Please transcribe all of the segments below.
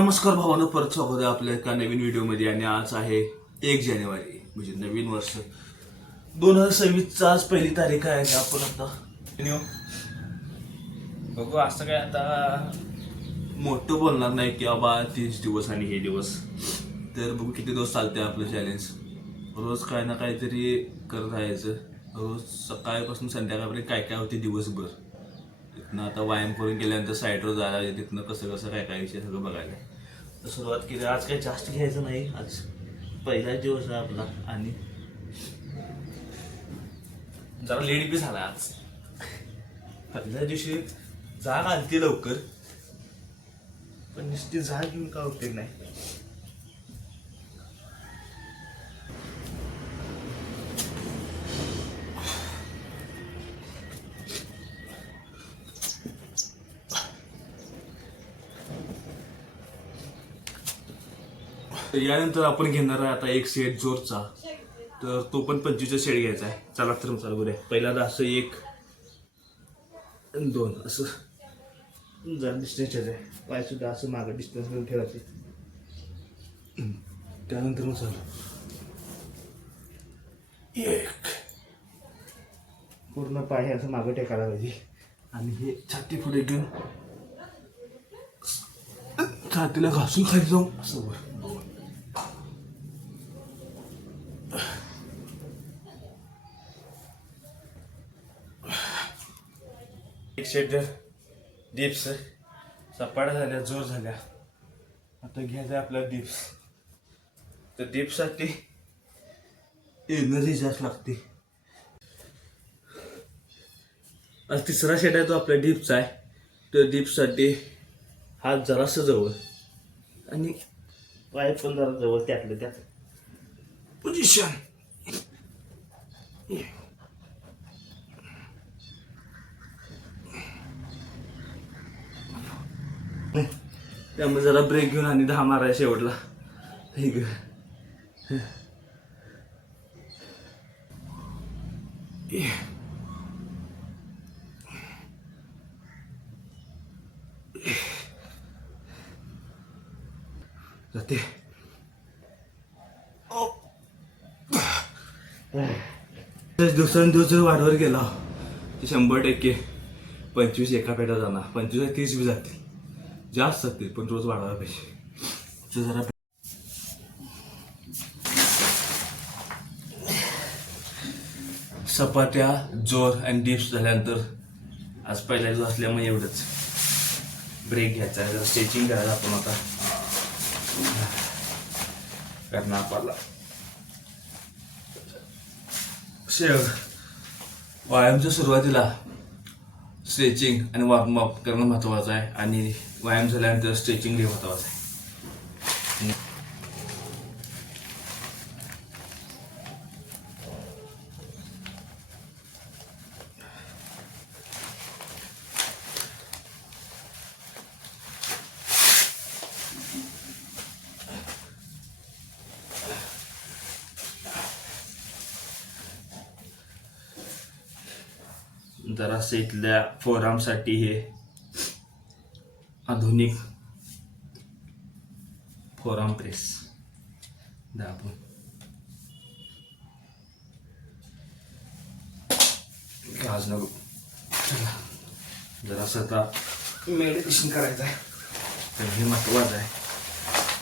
नमस्कार भावांनो, परत स्वागत आहे आपल्या एका नवीन व्हिडिओमध्ये. आणि आज आहे 1 जानेवारी, म्हणजे नवीन वर्ष 2026चा. आज पहिली तारीख आहे. आपण आता बघू, असं काय आता मोठं बोलणार नाही की बाबा 30 दिवस आणि हे दिवस. तर बघू किती दिवस चालते आपलं चॅलेंज. रोज काय ना काहीतरी करत राहायचं. रोज सकाळपासून संध्याकाळपर्यंत काय काय होते दिवसभर. तिथनं आता व्यायाम करून गेल्यानंतर साईडवर जायला, तिथनं कसं कसं काय काय विषय सगळं बघायला. तर सुरुवात केली. आज काही जास्त घ्यायचं नाही. आज पहिला दिवस आहे आपला आणि जरा लेट बी झाला आज. पहिल्या दिवशी जाग आलती लवकर, पण नुसती जाग घेऊन काय उपयोग नाही. यानंतर आपण घेणार आहे आता एक सेट जोरचा. तर तो पण 25चा सेट घ्यायचा आहे. चला तर चालू करूया. पहिल्यांदा असं 1 2 असं जरा डिस्टन्स आहे. पाय सुद्धा असं मागं डिस्टन्स करून ठेवायचे. त्यानंतर मग चालू 1 पूर्ण पाय असं मागं टेकायला पाहिजे. आणि हे छाती पुढे घेऊन छातीला घासून खाली जाऊन असं वर. एक सेट डिप्स सपाट्या झाल्या, जोर झाल्या. आता घ्यायचं आपल्याला डिप्स. तर डिप्ससाठी एनर्जी जास्त लागते. आज तिसरा सेट आहे तो आपल्या डिप्सचा आहे. तर डिप्ससाठी हात जरासं जवळ आणि पाय पण जरा जवळ, त्यातलं त्यात पोझिशन. त्यामुळे जरा ब्रेक घेऊन आणि 10 मारायला शेवटला. जाते दिवसेंदिवस जर वाढवर गेला की 100% 25 एका पेटा जाणार. 25 30 बी जातील, जास्त जातील, पण रोज वाढवायला पाहिजे. जरा सपाट्या, जोर आणि डिप्स झाल्यानंतर आज पहिला दिवस असल्यामुळे एवढंच. ब्रेक घ्यायचा आहे, जरा स्ट्रेचिंग करायला आपण आता करणार. आपला व्यायामच्या सुरुवातीला स्ट्रेचिंग आणि वॉर्मअप करणं महत्त्वाचं आहे. आणि व्यायाम झाल्यानंतर स्ट्रेचिंग हे महत्त्वाचं आहे. जरासं इथल्या फोरआर्मसाठी हे आधुनिक फोरआर्म प्रेस दाबून आज नको. जरासं आता मेडिटेशन करायचं आहे, तर हे महत्त्वाचं आहे.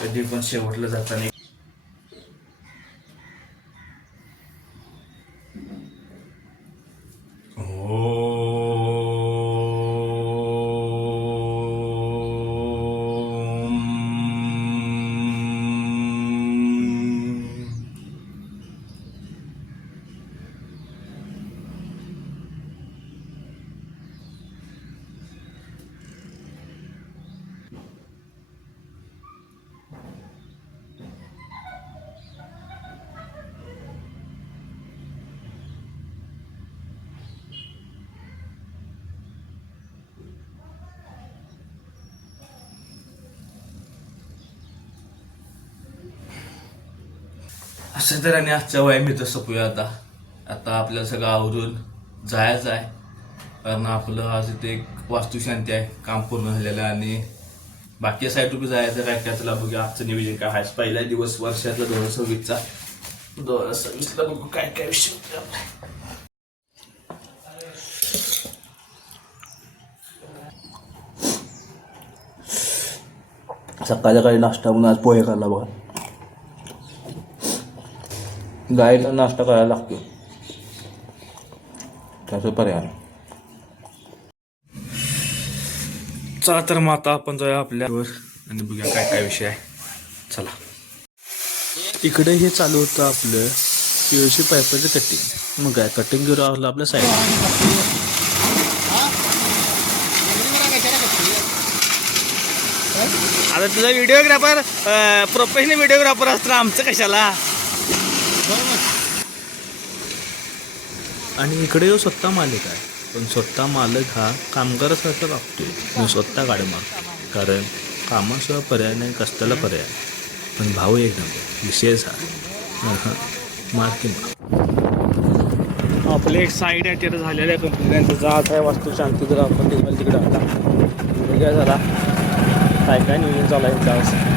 कधी पण शेवटलं जाताना अशा तऱ्हेने आजच्या व्यायाम इथं संपूया. आता आपल्याला सगळं आवरून जायचं आहे, कारण आपलं आज इथे एक वास्तुशांती आहे, काम पूर्ण झालेलं आहे आणि बाकी साईड बी जायचं काय काय. चला बघूया आजचं नियोजन काय आहे. पहिला दिवस वर्षातला 2026चा. 2026ला बघू काय काय विषय होते आपले. सकाळी नाश्ता म्हणून आज पोहे खाल्ला बघा. गायचा नाश्ता करायला लागतो, त्याचं पर्याय. चला तर मग आता आपण जाऊया आपल्यावर आणि बघूया काय काय विषय आहे. चला. इकडे हे चालू होतं आपलं PVC पाईपाचं कटिंग. मग काय कटिंग करू आलं आपल्या साईड. आता तुझा व्हिडिओग्राफर प्रोफेशनल व्हिडिओग्राफर असतो, आमचं कशाला. आणि इकडे जो स्वतः मालक आहे, पण स्वतः मालक हा कामगारासारखा लागतोय. मी स्वतः गाडी मारतो, कारण कामाशिवाय पर्याय नाही, कष्टाला पर्याय. पण भाऊ एक नंबर विशेष हा मार्किंग. आपले एक साईड ॲटेर झालेल्या कंपन्यांचं जात आहे वास्तुशांती. जर आपण तिकडे आता काय झाला, काय काय नियोजन चालू आहे त्यावेळेस.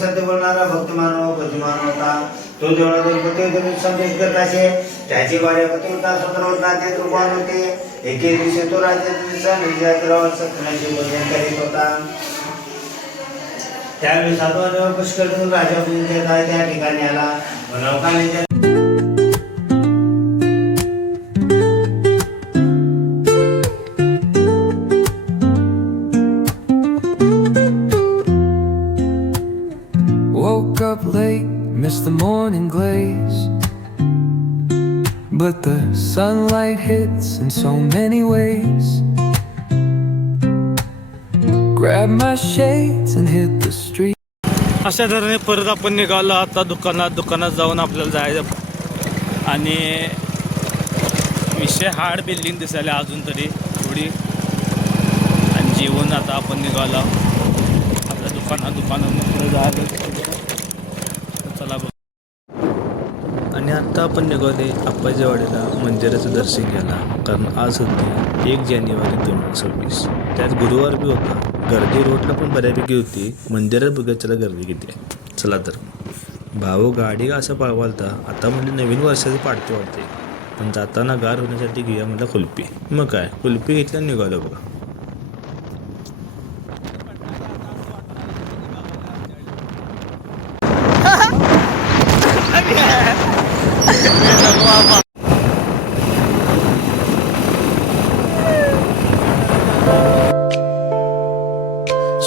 सत्य बोलणारा भक्त मानव बुद्धिमान होता. तो जेवढा गणपती संदेश करत असे, त्याची वाऱ्या पती होता, स्वतंत्र होता, ते कृपान होते. एके दिवशी तो राज्यात सत्याचे भजन करीत होता. त्यावेळी साधू पुष्कळ राजा त्या ठिकाणी आला. नौकाने up late, missed the morning glaze, but the sunlight hits in so many ways. Grab my shades and hit the street. अशा तऱ्हेने परत आपण निघालो आता दुकानात जाऊन आपल्याला जायचं. आणि विषय हार्ड बिल्डिंग दिसायला अजून तरी थोडी. आणि जेवण आता आपण निघालो आपल्या दुकानात जायचं. चला बघ. आणि आत्ता आपण निघाले आप्पाच्या वाडीला मंदिराचं दर्शन घ्यायला, कारण आज होती 1 जानेवारी 2026. त्यात गुरुवार बी होता. गर्दी रोडला पण बऱ्यापैकी होती. मंदिरात बघायला गर्दी किती आहे. चला तर. भाऊ गाडी असं पळवालता. आता म्हणजे नवीन वर्षाची पाडते वाटते, पण जाताना गार होण्यासाठी घेऊया म्हटलं कुल्फी. मग काय कुल्फी घेतल्या निघालो बघा.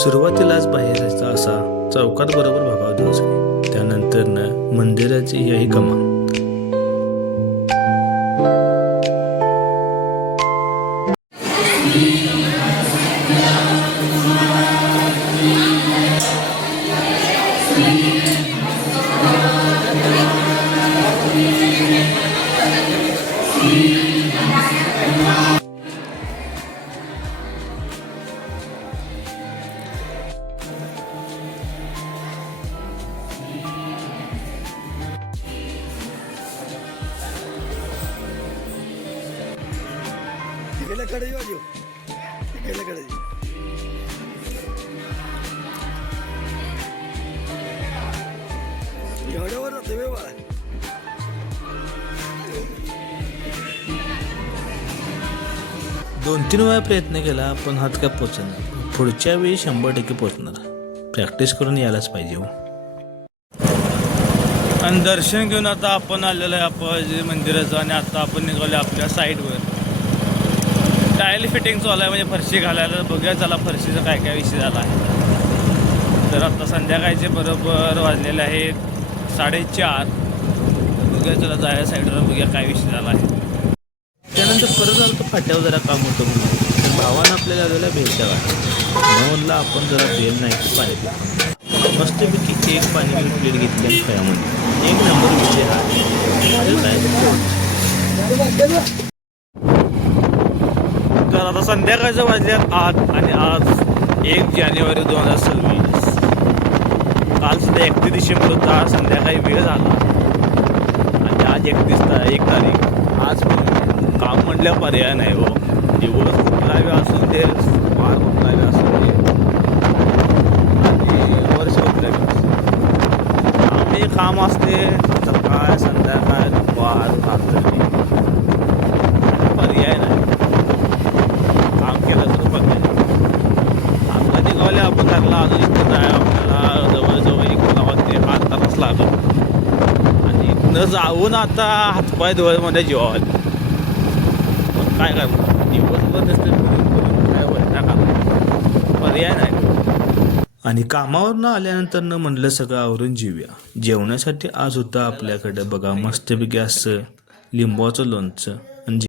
सुरुवातीलाच बाहेरचा असा चौकात बरोबर भगाव दिवस. त्यानंतर मंदिराची याही कमान. दोन 3 वेळा प्रयत्न केला, पण हात काय पोचणार. पुढच्या वेळी 100% पोचणार. प्रॅक्टिस करून यायलाच पाहिजे. आणि दर्शन घेऊन आता आपण आलेलो आहे आपण मंदिराचं. आणि आता आपण निघालो आपल्या साईडवर. टाईल फिटिंग चालू आहे, म्हणजे फरशी घालायला. बघूया चला फरशीचा काय काय विषय झाला आहे. तर आता संध्याकाळचे बरोबर वाजलेले आहेत 4:30. बघूया चला जायला साईडवर, बघूया काय विषय झाला आहे. त्यानंतर परत आलं तर फाट्यावर जरा काम होतं म्हणून भावानं आपल्याला आलेला भेलच्या गाड्या. म्हणलं आपण जरा भेल नाही की पाणी पिऊ. मस्तपैकी एक पाणी प्लेट घेतली आणि खयामध्ये 1 नंबर विषय हा. तर आता संध्याकाळचं वाजल्यात 8. आणि आज 1 जानेवारी 2026. काल सुद्धा 31 डिसेंबर होता. संध्याकाळी वेळ झाला आणि आज 1 तारीख. आज पण आपल्या पर्याय नाही हो. दिवस कुठला बी असून ते, वार कुठला बी असून ते, आणि वर्ष कुठलं बी असून आम्ही काम असते सकाळ संध्याकाळ दुपार रात्री, पर्याय नाही. काम केलं तर पर्याय. आपल्या दिगावले आपण लागला अजून इथं जाय आपल्याला जवळजवळ एक गावात 8 तास लागत, आणि इथनं जाऊन आता हातपाय धुवायमध्ये जेवाल. पण काय करणार, दिवसभर नसते काय होईल, पर्याय नाही. आणि कामावरनं आल्यानंतर म्हणलं सगळं आवरून जेवूया. जेवण्यासाठी आज होतं आपल्याकडं बघा मस्तपैकी असं लिंबाचं लोणचं,